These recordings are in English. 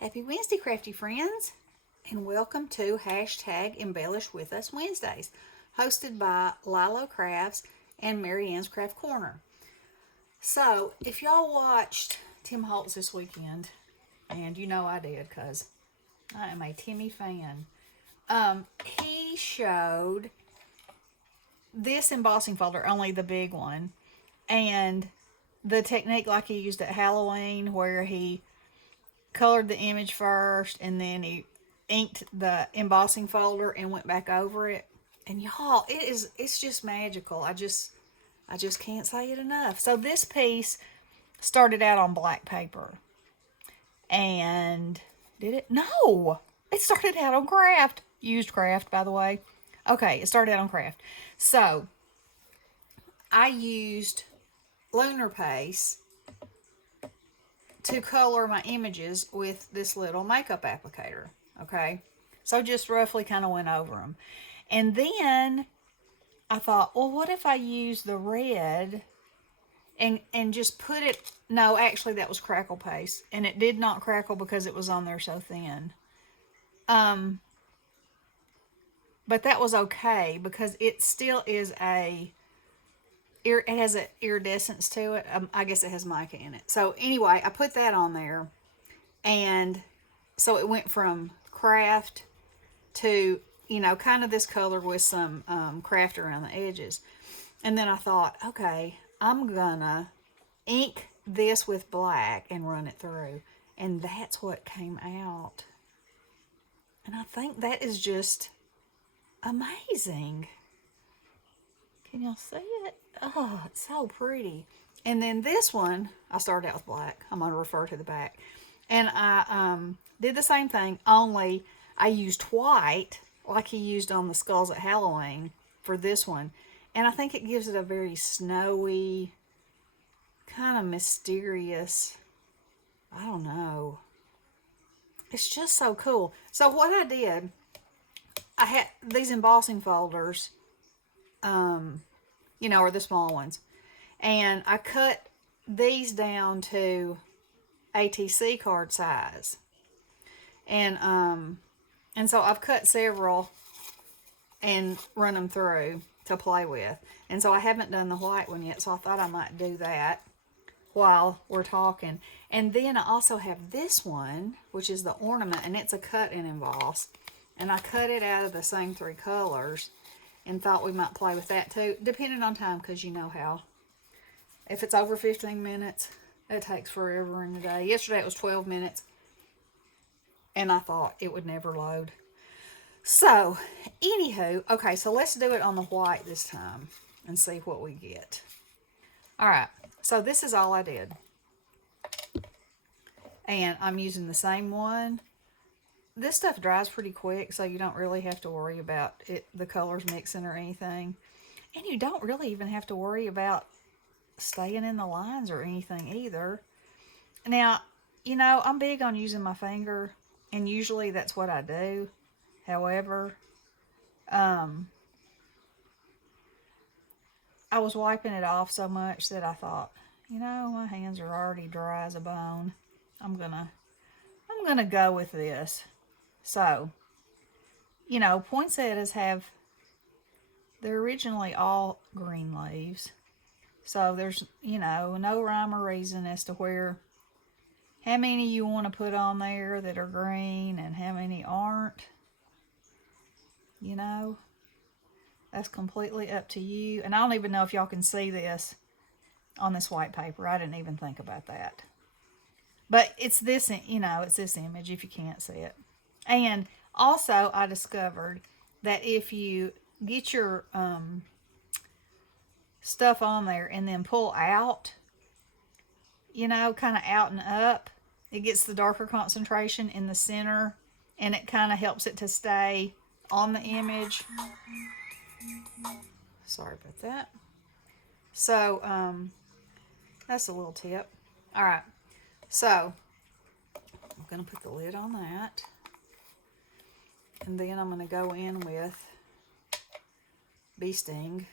Happy Wednesday, crafty friends, and welcome to hashtag Embellish With Us Wednesdays, hosted by LYLO Crafts and Marianne's Craft Corner. So, if y'all watched Tim Holtz this weekend, and you know I did because I am a Timmy fan, he showed this embossing folder, only the big one, and the technique like he used at Halloween, where he colored the image first and then he inked the embossing folder and went back over it. And y'all, it's just magical. I just can't say it enough. So this piece started out on black paper. And did it? No. It started out on craft. Used craft, by the way. Okay, it started out on craft. So I used lunar paste to color my images with this little makeup applicator. Okay, so just roughly kind of went over them. And then I thought, well, what if I use the red and just put it, no, actually that was crackle paste, and it did not crackle because it was on there so thin. But that was okay because it still is it has an iridescence to it. I guess it has mica in it. So anyway, I put that on there, and so it went from craft to, kind of this color with some craft around the edges. And then I thought, okay, I'm gonna ink this with black and run it through. And that's what came out. And I think that is just amazing. Can y'all see it? Oh, it's so pretty. And then this one, I started out with black. I'm going to refer to the back. And I did the same thing, only I used white, like he used on the skulls at Halloween, for this one. And I think it gives it a very snowy, kind of mysterious, I don't know. It's just so cool. So what I did, I had these embossing folders, or the small ones. And I cut these down to ATC card size. And so I've cut several and run them through to play with. And so I haven't done the white one yet, so I thought I might do that while we're talking. And then I also have this one, which is the ornament, and it's a cut and emboss. And I cut it out of the same three colors and thought we might play with that too, depending on time, because you know how. If it's over 15 minutes, it takes forever in the day. Yesterday it was 12 minutes, and I thought it would never load. So, anywho, okay, so let's do it on the white this time and see what we get. All right, so this is all I did. And I'm using the same one. This stuff dries pretty quick, so you don't really have to worry about the colors mixing or anything. And you don't really even have to worry about staying in the lines or anything either. Now, I'm big on using my finger, and usually that's what I do. However, I was wiping it off so much that I thought, my hands are already dry as a bone. I'm gonna go with this. So, poinsettias they're originally all green leaves. So there's, no rhyme or reason as to how many you want to put on there that are green and how many aren't. That's completely up to you. And I don't even know if y'all can see this on this white paper. I didn't even think about that. But it's this, it's this image if you can't see it. And also I discovered that if you get your stuff on there and then pull out, kind of out and up, it gets the darker concentration in the center, and it kind of helps it to stay on the image. Sorry about that. So, that's a little tip. All right. So, I'm going to put the lid on that. And then I'm going to go in with Bee Sting.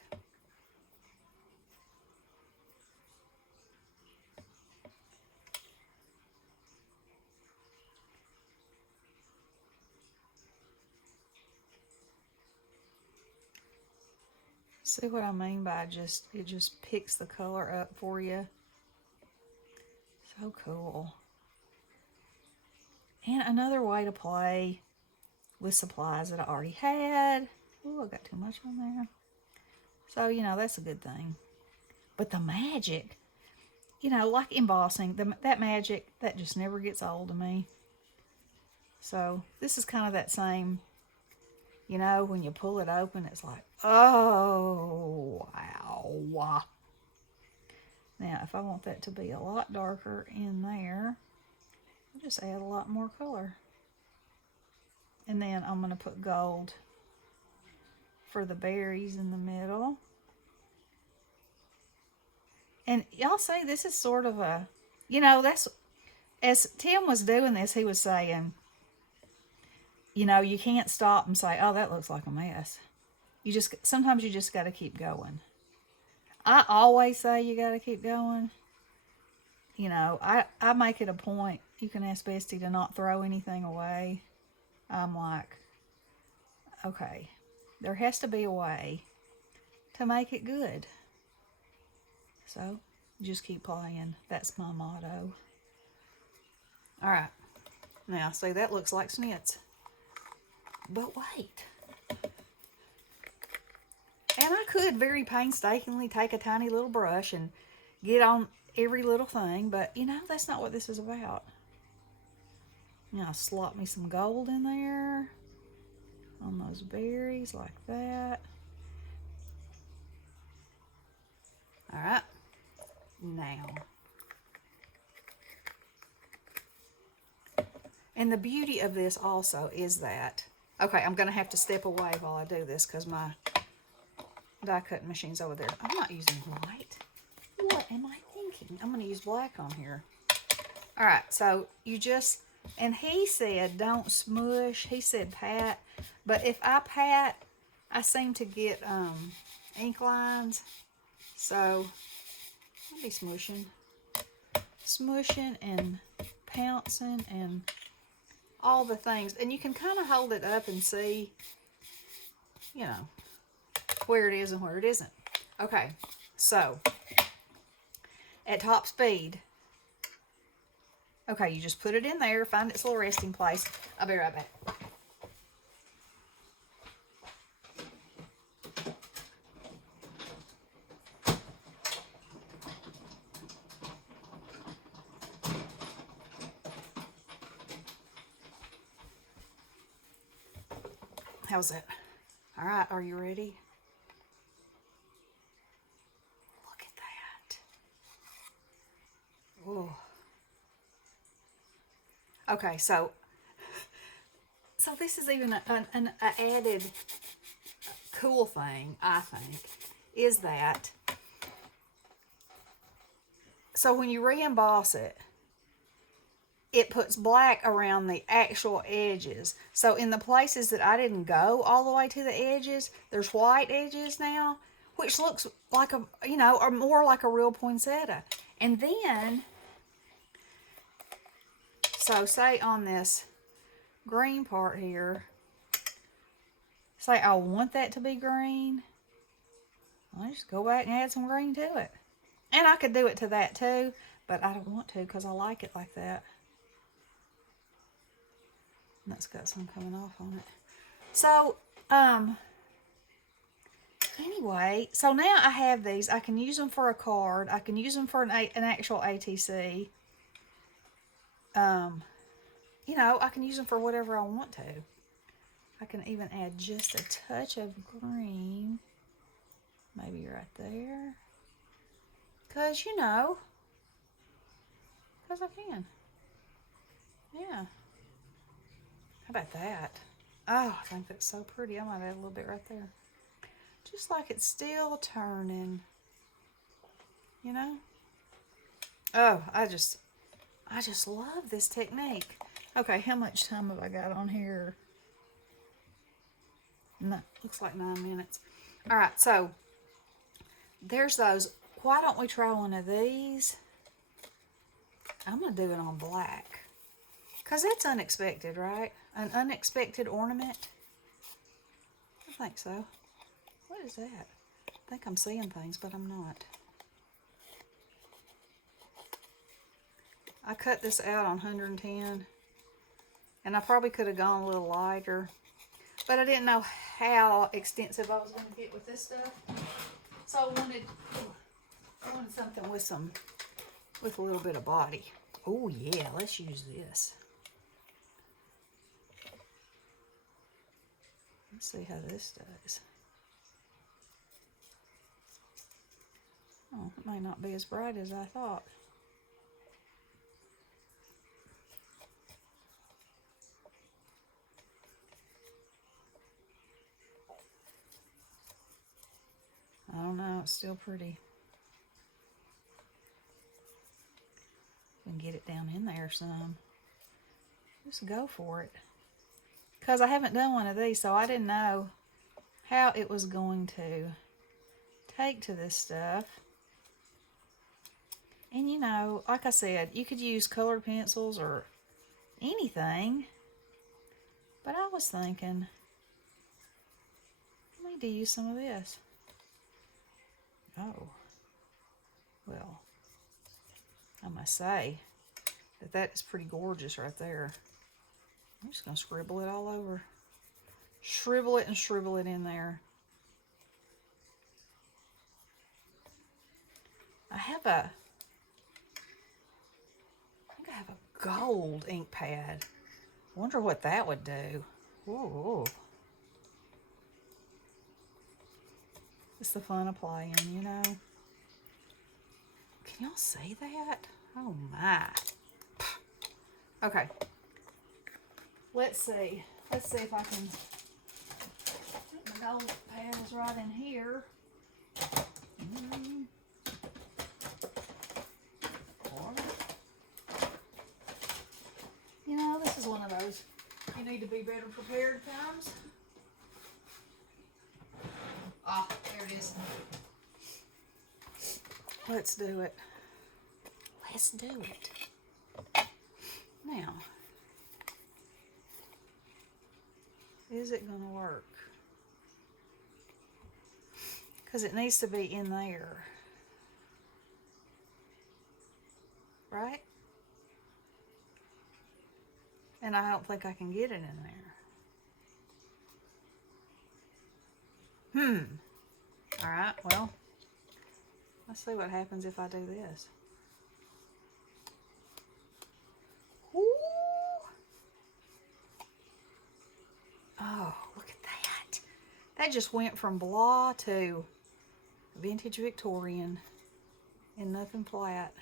See what I mean by it just picks the color up for you. So cool. And another way to play with supplies that I already had. Ooh, I got too much on there. So, you know, that's a good thing. But the magic, you know, like embossing, that magic, that just never gets old to me. So this is kind of that same, you know, when you pull it open, it's like, oh, wow. Now, if I want that to be a lot darker in there, I'll just add a lot more color. And then I'm going to put gold for the berries in the middle. And y'all see, this is sort of a, you know, that's, as Tim was doing this, he was saying, you know, you can't stop and say, oh, that looks like a mess. Sometimes you just got to keep going. I always say you got to keep going. You know, I make it a point. You can ask Bestie to not throw anything away. I'm like, okay, there has to be a way to make it good. So, just keep playing. That's my motto. All right. Now, see, that looks like snits. But wait. And I could very painstakingly take a tiny little brush and get on every little thing, but you know, that's not what this is about. Now, slop me some gold in there on those berries like that. All right. Now. And the beauty of this also is that, okay, I'm going to have to step away while I do this because my die cutting machine's over there. I'm not using white. What am I thinking? I'm going to use black on here. All right, so you just, and he said don't smush. He said pat. But if I pat, I seem to get ink lines. So I'll be smushing. Smushing and pouncing and all the things. And you can kind of hold it up and see, you know, where it is and where it isn't. Okay, so at top speed, okay, you just put it in there, find its little resting place. I'll be right back. How's it? All right, are you ready? Look at that. Oh. Okay, so this is even an added cool thing, I think, is that, so when you re-emboss it, it puts black around the actual edges. So in the places that I didn't go all the way to the edges, there's white edges now, which looks like a, you know, or more like a real poinsettia. And then, so say on this green part here, say I want that to be green, I'll just go back and add some green to it. And I could do it to that too, but I don't want to because I like it like that. And that's got some coming off on it. So, anyway, so now I have these. I can use them for a card. I can use them for an actual ATC. You know, I can use them for whatever I want to. I can even add just a touch of green. Maybe right there. Because, you know, because I can. Yeah. How about that? Oh, I think that's so pretty. I might add a little bit right there. Just like it's still turning. You know? Oh, I just love this technique. Okay, how much time have I got on here? No, looks like 9 minutes. All right, so there's those. Why don't we try one of these? I'm going to do it on black. Because that's unexpected, right? An unexpected ornament? I think so. What is that? I think I'm seeing things, but I'm not. I cut this out on 110, and I probably could have gone a little lighter, but I didn't know how extensive I was going to get with this stuff. So I wanted something with a little bit of body. Oh yeah, let's use this. Let's see how this does. Oh, it may not be as bright as I thought. I don't know, it's still pretty. And get it down in there some. Just go for it. Because I haven't done one of these, so I didn't know how it was going to take to this stuff. And you know, like I said, you could use colored pencils or anything. But I was thinking, I need to use some of this. Oh, well, I must say that is pretty gorgeous right there. I'm just going to scribble it all over. Shrivel it and shrivel it in there. I think I have a gold ink pad. Wonder what that would do. Ooh. It's the fun of playing, you know. Can y'all see that? Oh my. Okay. Let's see. Let's see if I can. I think my gold pad is right in here. You know, this is one of those you need to be better prepared times. Ah, there it is. Let's do it. Let's do it. Now, is it going to work? Because it needs to be in there. Right? And I don't think I can get it in there. Alright, well, let's see what happens if I do this. Ooh. Oh, look at that. That just went from blah to vintage Victorian and nothing flat.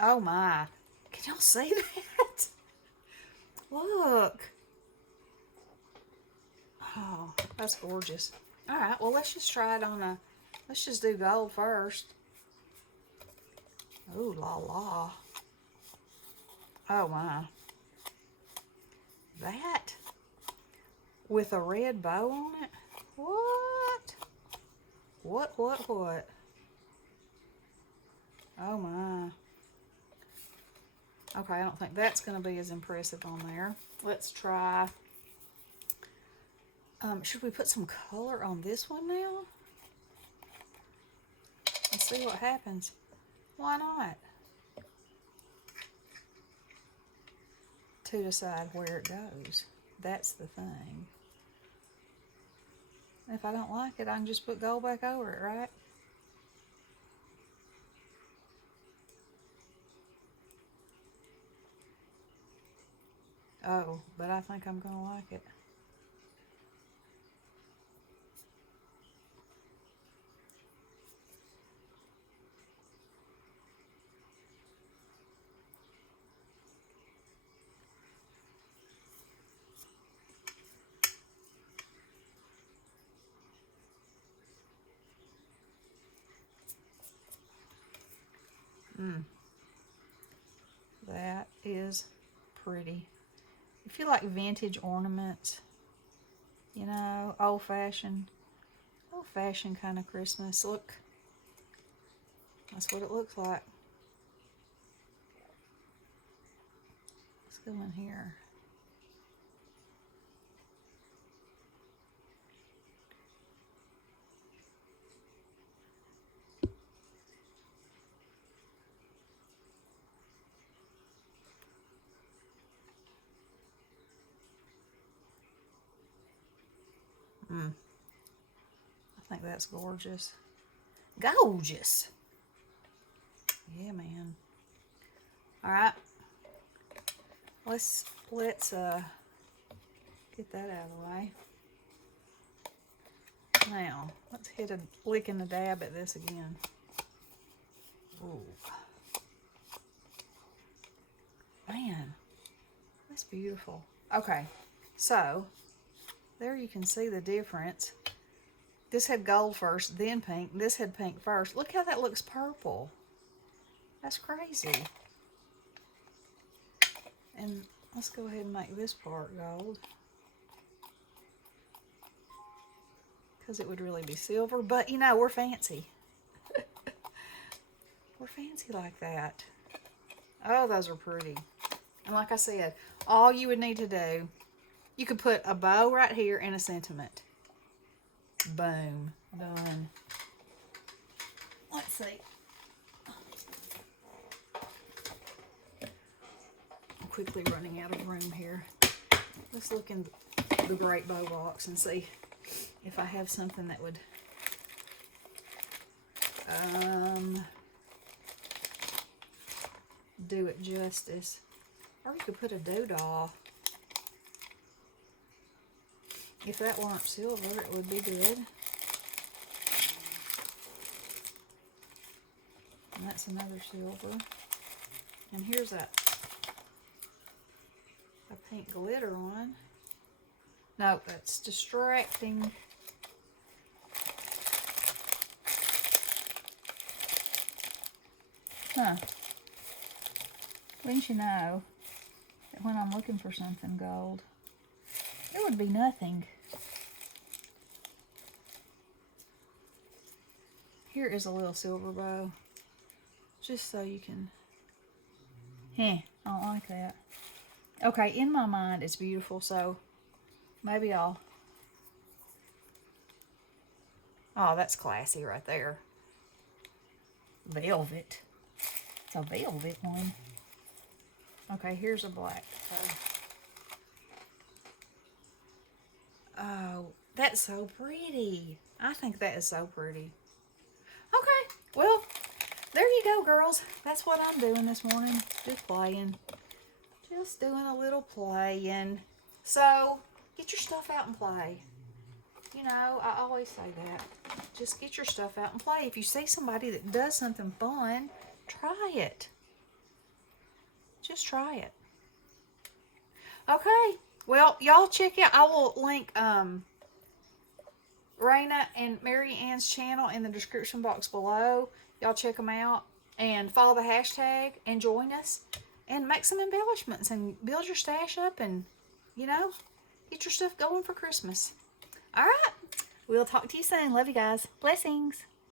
Oh my. Can y'all see that? Look. Oh, that's gorgeous. Alright, well let's just try it on let's just do gold first. Ooh la la. Oh my. That with a red bow on it? What? What? Oh my. Okay, I don't think that's going to be as impressive on there. Let's try. Should we put some color on this one now? And see what happens. Why not? To decide where it goes. That's the thing. If I don't like it, I can just put gold back over it, right? Oh, but I think I'm going to like it. That is pretty. If you like vintage ornaments, you know, old-fashioned kind of Christmas look. That's what it looks like. Let's go in here. I think that's gorgeous. Gorgeous. Yeah, man. All right. Let's get that out of the way. Now, let's hit a lick and a dab at this again. Ooh. Man, that's beautiful. Okay, so there you can see the difference. This had gold first, then pink. This had pink first. Look how that looks purple. That's crazy. And let's go ahead and make this part gold, because it would really be silver. But, you know, we're fancy. We're fancy like that. Oh, those are pretty. And like I said, all you would need to do, you could put a bow right here and a sentiment. Boom. Done. Let's see. I'm quickly running out of room here. Let's look in the great bow box and see if I have something that would do it justice. Or you could put a doodah. If that weren't silver, it would be good. And that's another silver. And here's a pink glitter one. No, that's distracting. Huh. Wouldn't you know that when I'm looking for something gold, it would be nothing. Here is a little silver bow, just so you can, I don't like that. Okay, in my mind it's beautiful, so maybe I'll, oh, that's classy right there. Velvet. It's a velvet one. Okay, here's a black. Oh, that's so pretty. I think that is so pretty. Okay, well, there you go, girls. That's what I'm doing this morning. Just playing. Just doing a little playing. So, get your stuff out and play. You know, I always say that. Just get your stuff out and play. If you see somebody that does something fun, try it. Just try it. Okay. Well, y'all check out. I will link Raina and Marianne's channel in the description box below. Y'all check them out and follow the hashtag and join us and make some embellishments and build your stash up and, you know, get your stuff going for Christmas. All right. We'll talk to you soon. Love you guys. Blessings.